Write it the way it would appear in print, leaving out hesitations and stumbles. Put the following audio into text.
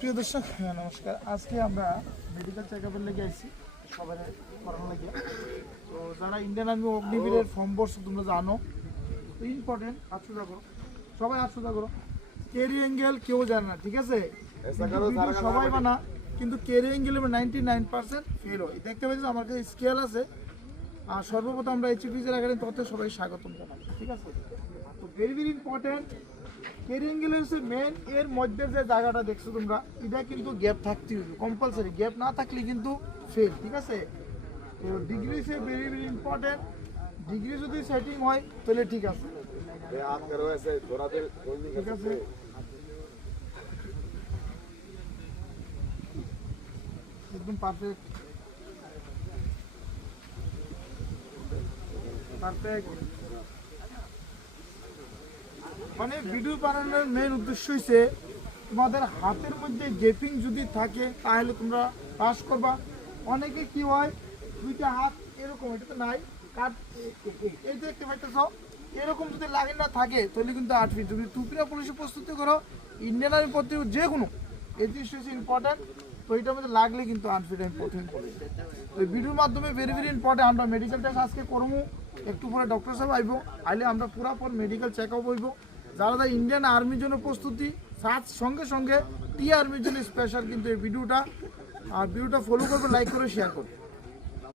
প্রিয় দর্শক নমস্কার। আজকে আমরা মেডিকেল চেকআপের লেগে আসছি সবাই করানো লাগে। তো যারা ইন্ডিয়ান আর্মি অগ্নিবীরের ফর্ম ভরছো তোমরা জানো, তো ইম্পর্টেন্ট হাত সোজা করো, সবাই হাত সোজা করো। কেরি অ্যাঙ্গেল কেউ জানে না, ঠিক আছে? ভিডিও সবাই বানা, কিন্তু কেরি অ্যাঙ্গেল 99% ফেল হয়। দেখতে পাচ্ছি আমার কাছে স্কেল আছে। আর সর্বপ্রথম আমরা এইচপিসি একাডেমি তথ্যে সবাই স্বাগতম জানাই, ঠিক আছে? তো very very important carry angle হচ্ছে মেন। এর মধ্যে যে জায়গাটা দেখছো তোমরা, এটা কিন্তু গ্যাপ থাকতে হবে কম্পালসারি। গ্যাপ না থাকলে কিন্তু ফেল, ঠিক আছে? তো ডিগ্রি সে ভেরি ভেরি ইম্পর্টেন্ট। ডিগ্রি যদি সেটিং হয় তাহলে ঠিক আছে, ঠিক আছে। একদম পারফেক্ট পারফেক্ট। মানে ভিডিও বানানোর মেন উদ্দেশ্য হচ্ছে তোমাদের হাতের মধ্যে গ্যাপিং যদি থাকে তাহলে তোমরা পাস করবা। অনেকে কি হয় দুইটা হাত এরকম, এটা তো নাই কাট, এই দেখতে পাইতেছ এরকম যদি লাগে না থাকে তাহলে কিন্তু 8 ফিট। যদি টুপিরা পুলিশে প্রস্তুতি করো, ইন্ডিয়ান আর্মি প্রতি যে কোনো এই জিনিস হচ্ছে ইম্পর্টেন্ট। তো এটার মধ্যে লাগলে কিন্তু আনফিট আমি প্রথমে বলি। তো ভিডিওর মাধ্যমে ভেরি ভেরি ইম্পর্টেন্ট। আমরা মেডিকেল টেস্ট আজকে করবো, একটু পরে ডক্টর সাহেব আইব, আইলে আমরা পুরাপুর মেডিকেল চেক আপ হইব। যারা ইন্ডিয়ান আর্মির জন্য প্রস্তুতি সাথ সঙ্গে সঙ্গে টি আর্মির জন্য স্পেশাল কিন্তু এই ভিডিওটা। আর ভিডিওটা ফলো করবে, লাইক করে শেয়ার করবে।